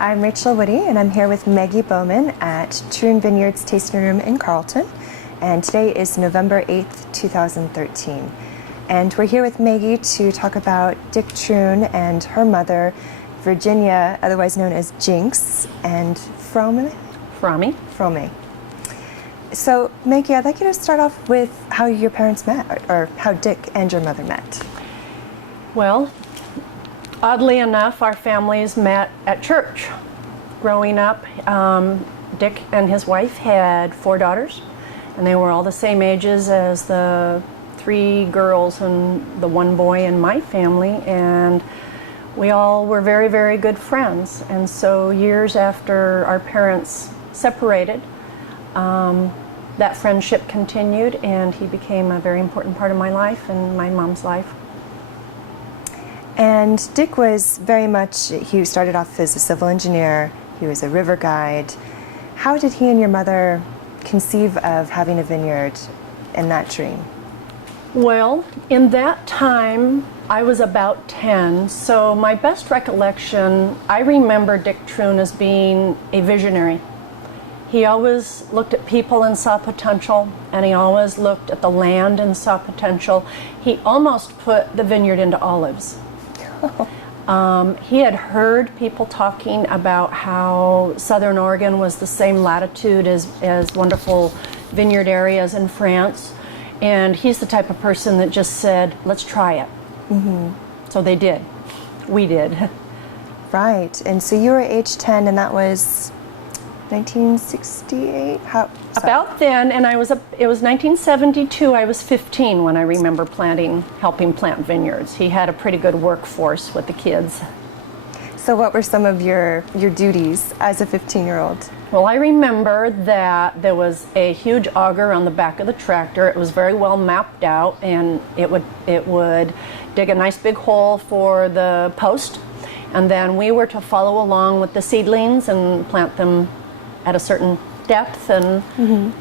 I'm Rachael Woody, and I'm here with Maggie Bowman at Troon Vineyard's Tasting Room in Carlton. And today is November 8th, 2013. And we're here with Maggie to talk about Dick Troon and her mother, Virginia, otherwise known as Jinx, and Frome. So, Maggie, I'd like you to start off with how your parents met, or how Dick and your mother met. Well, oddly enough, our families met at church. Growing up, Dick and his wife had 4 daughters, and they were all the same ages as the 3 girls and the 1 boy in my family, and we all were very, very good friends. And so years after our parents separated, that friendship continued, and he became a very important part of my life and my mom's life. And Dick was very much, he started off as a civil engineer, he was a river guide. How did he and your mother conceive of having a vineyard in that dream? Well, in that time, I was about 10, so my best recollection, I remember Dick Troon as being a visionary. He always looked at people and saw potential, and he always looked at the land and saw potential. He almost put the vineyard into olives. He had heard people talking about how Southern Oregon was the same latitude as wonderful vineyard areas in France, and he's the type of person that just said, let's try it. Mm-hmm. So they did. We did. Right, and so you were age 10, and that was 1968? About then, and it was 1972, I was 15 when I remember helping plant vineyards. He had a pretty good workforce with the kids. So what were some of your duties as a 15-year-old? Well, I remember that there was a huge auger on the back of the tractor. It was very well mapped out, and it would dig a nice big hole for the post, and then we were to follow along with the seedlings and plant them at a certain depth and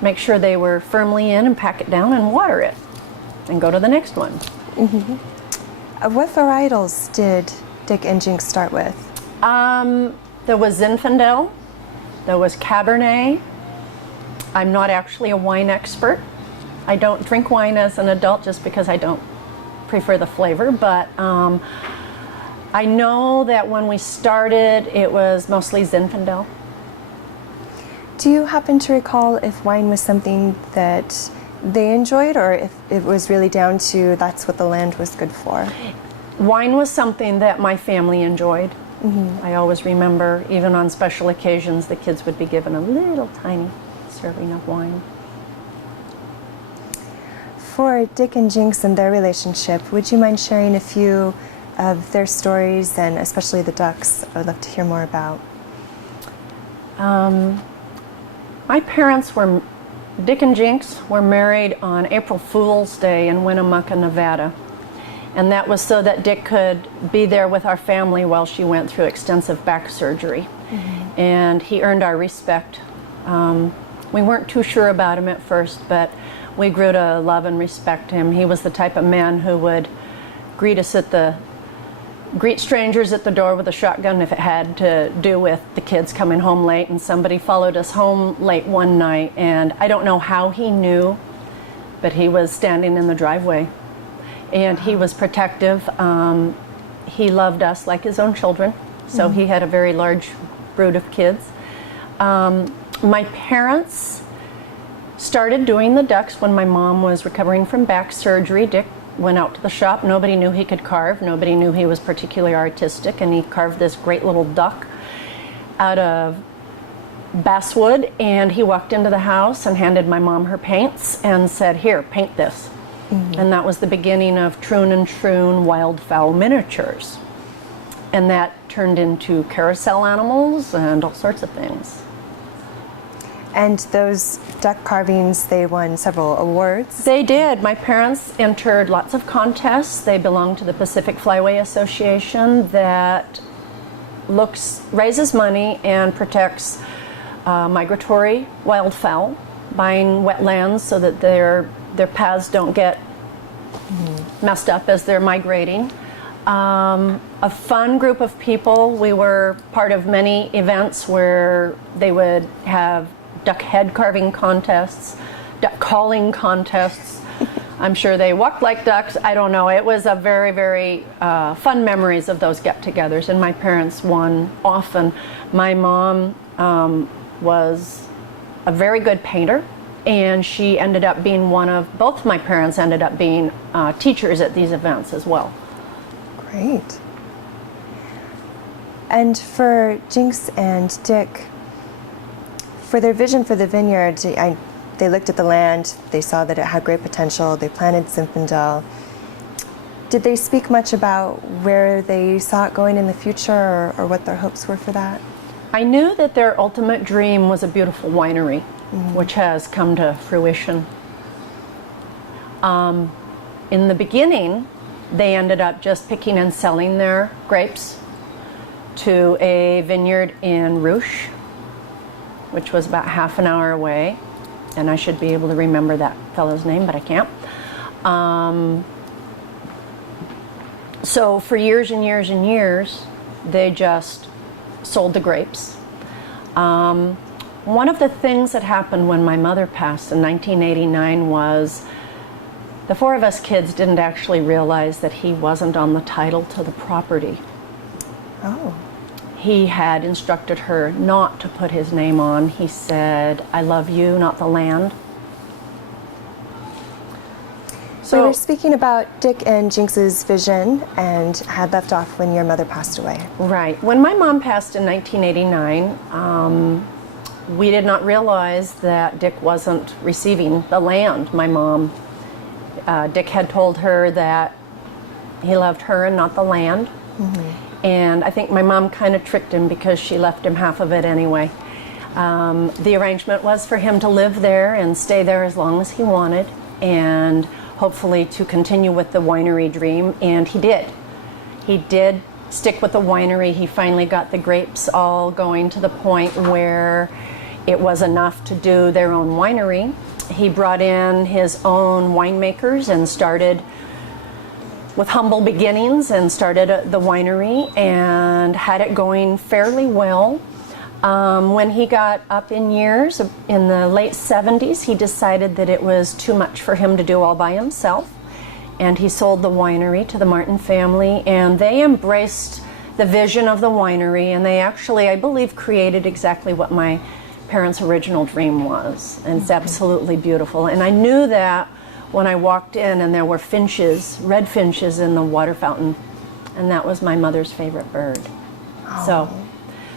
make sure they were firmly in, and pack it down and water it and go to the next one. What varietals did Dick and Jinx start with? There was Zinfandel, there was Cabernet. I'm not actually a wine expert. I don't drink wine as an adult just because I don't prefer the flavor, but I know that when we started it was mostly Zinfandel. Do you happen to recall if wine was something that they enjoyed, or if it was really down to that's what the land was good for? Wine was something that my family enjoyed. I always remember, even on special occasions, the kids would be given a little tiny serving of wine. For Dick and Jinx and their relationship, would you mind sharing a few of their stories, and especially the ducks? I would love to hear more about. My parents Dick and Jinx were married on April Fool's Day in Winnemucca, Nevada. And that was so that Dick could be there with our family while she went through extensive back surgery. And he earned our respect. We weren't too sure about him at first, but we grew to love and respect him. He was the type of man who would greet strangers at the door with a shotgun if it had to do with the kids coming home late. And somebody followed us home late one night, and I don't know how he knew, but he was standing in the driveway, and he was protective. He loved us like his own children, so he had a very large brood of kids. My parents started doing the ducks when my mom was recovering from back surgery. Dick went out to the shop. Nobody knew he could carve. Nobody knew he was particularly artistic, and he carved this great little duck out of basswood, and he walked into the house and handed my mom her paints and said, here, paint this. And that was the beginning of Troon and Troon wildfowl miniatures. And that turned into carousel animals and all sorts of things. And those duck carvings, they won several awards? They did. My parents entered lots of contests. They belonged to the Pacific Flyway Association that raises money and protects migratory wildfowl, buying wetlands so that their paths don't get messed up as they're migrating. A fun group of people. We were part of many events where they would have duck head carving contests, duck calling contests. I'm sure they walked like ducks. I don't know. It was a very, very fun memories of those get-togethers, and my parents won often. My mom was a very good painter, and she ended up being both my parents ended up being teachers at these events as well. Great. And for Jinx and Dick, for their vision for the vineyard, they looked at the land, they saw that it had great potential, they planted Zinfandel. Did they speak much about where they saw it going in the future, or what their hopes were for that? I knew that their ultimate dream was a beautiful winery, which has come to fruition. In the beginning, they ended up just picking and selling their grapes to a vineyard in Rouge, which was about half an hour away. And I should be able to remember that fellow's name, but I can't. So for years and years and years, they just sold the grapes. One of the things that happened when my mother passed in 1989 was the four of us kids didn't actually realize that he wasn't on the title to the property. Oh. He had instructed her not to put his name on. He said, "I love you, not the land." So we were speaking about Dick and Jinx's vision and had left off when your mother passed away. Right. When my mom passed in 1989, we did not realize that Dick wasn't receiving the land. My mom, Dick had told her that he loved her and not the land. And I think my mom kind of tricked him because she left him half of it anyway. The arrangement was for him to live there and stay there as long as he wanted, and hopefully to continue with the winery dream, and he did. He did stick with the winery. He finally got the grapes all going to the point where it was enough to do their own winery. He brought in his own winemakers and started with humble beginnings and started the winery and had it going fairly well. When he got up in years, in the late 70s, he decided that it was too much for him to do all by himself, and he sold the winery to the Martin family, and they embraced the vision of the winery, and they actually, I believe, created exactly what my parents' original dream was, and it's absolutely beautiful. And I knew that when I walked in and there were finches, red finches in the water fountain, and that was my mother's favorite bird. Oh. So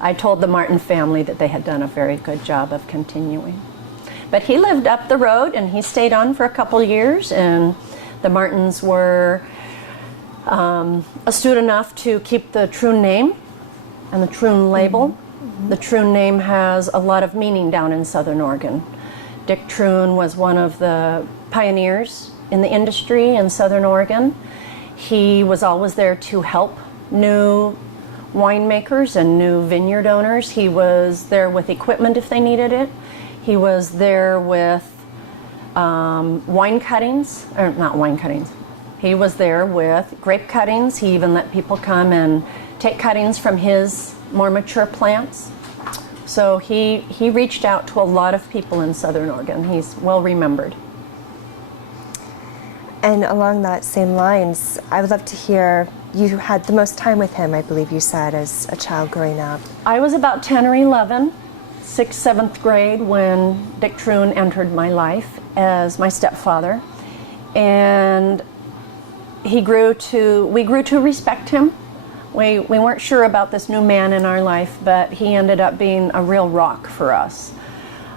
I told the Martin family that they had done a very good job of continuing. But he lived up the road and he stayed on for a couple years, and the Martins were astute enough to keep the Troon name and the Troon label. The Troon name has a lot of meaning down in Southern Oregon. Dick Troon was one of the pioneers in the industry in Southern Oregon. He was always there to help new winemakers and new vineyard owners. He was there with equipment if they needed it. He was there with wine cuttings, or not wine cuttings. He was there with grape cuttings. He even let people come and take cuttings from his more mature plants. So he reached out to a lot of people in Southern Oregon. He's well remembered. And along that same lines, I would love to hear, you had the most time with him, I believe you said, as a child growing up. I was about 10 or 11, 6th, 7th grade, when Dick Troon entered my life as my stepfather. And we grew to respect him. We weren't sure about this new man in our life, but he ended up being a real rock for us.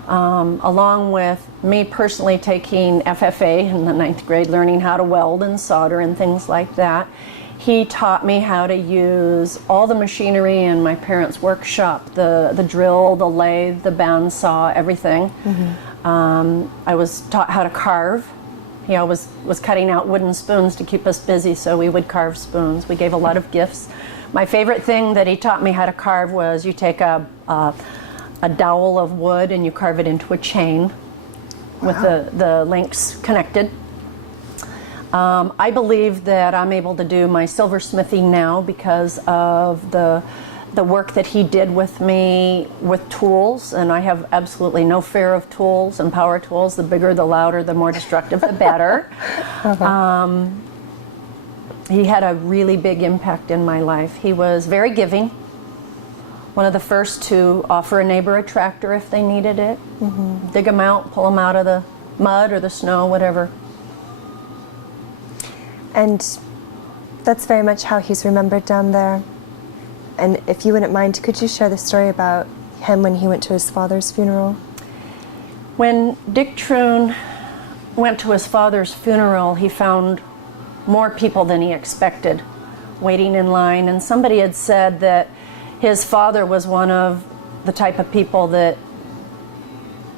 Along with me personally taking FFA in the 9th grade, learning how to weld and solder and things like that, he taught me how to use all the machinery in my parents' workshop, the drill, the lathe, the bandsaw, everything. I was taught how to carve. He always was cutting out wooden spoons to keep us busy, so we would carve spoons. We gave a lot of gifts. My favorite thing that he taught me how to carve was you take a dowel of wood and you carve it into a chain with the links connected. I believe that I'm able to do my silversmithing now because of the work that he did with me with tools, and I have absolutely no fear of tools and power tools. The bigger, the louder, the more destructive, the better. He had a really big impact in my life. He was very giving. One of the first to offer a neighbor a tractor if they needed it. Dig them out, pull them out of the mud or the snow, whatever. And that's very much how he's remembered down there. And if you wouldn't mind, could you share the story about him when he went to his father's funeral? When Dick Troon went to his father's funeral, he found more people than he expected waiting in line. And somebody had said that his father was one of the type of people that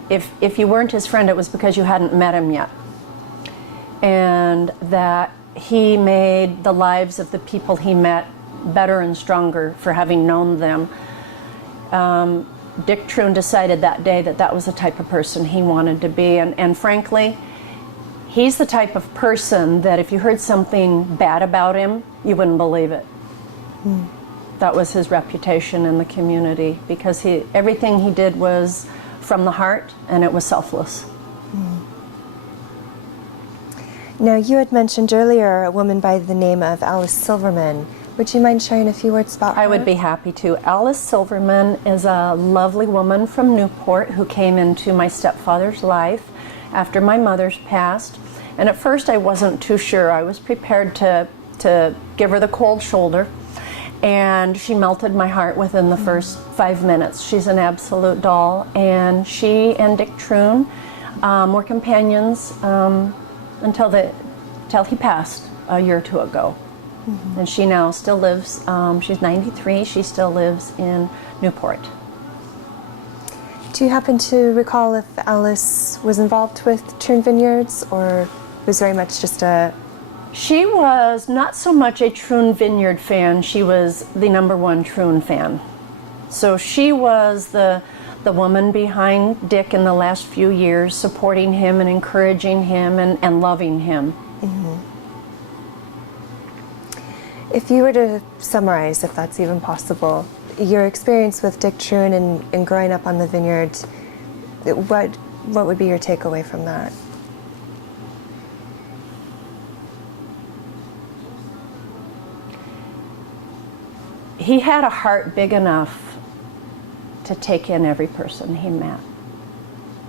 if you weren't his friend, it was because you hadn't met him yet. And that he made the lives of the people he met better and stronger for having known them. Dick Troon decided that day that that was the type of person he wanted to be. And frankly, he's the type of person that if you heard something bad about him, you wouldn't believe it. That was his reputation in the community, because everything he did was from the heart, and it was selfless. Now, you had mentioned earlier a woman by the name of Alice Silverman. Would you mind sharing a few words about her? I would be happy to. Alice Silverman is a lovely woman from Newport who came into my stepfather's life after my mother's passed. And at first I wasn't too sure. I was prepared to give her the cold shoulder. And she melted my heart within the first 5 minutes. She's an absolute doll. And she and Dick Troon were companions until he passed a year or two ago. And she now still lives, she's 93, she still lives in Newport. Do you happen to recall if Alice was involved with Troon Vineyards, or was very much just a... She was not so much a Troon Vineyard fan, she was the #1 Troon fan. So she was the woman behind Dick in the last few years, supporting him and encouraging him and loving him. If you were to summarize, if that's even possible, your experience with Dick Troon and growing up on the vineyard, what would be your takeaway from that? He had a heart big enough to take in every person he met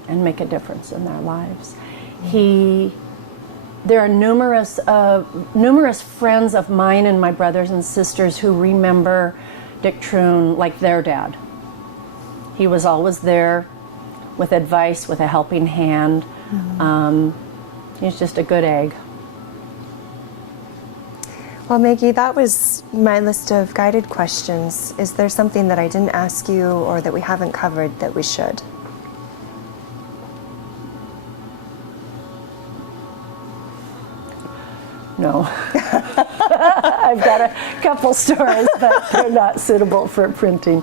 and make a difference in their lives. There are numerous friends of mine and my brothers and sisters who remember Dick Troon like their dad. He was always there with advice, with a helping hand. He's just a good egg. Well, Maggie, that was my list of guided questions. Is there something that I didn't ask you or that we haven't covered that we should? No. I've got a couple stories, but they're not suitable for printing.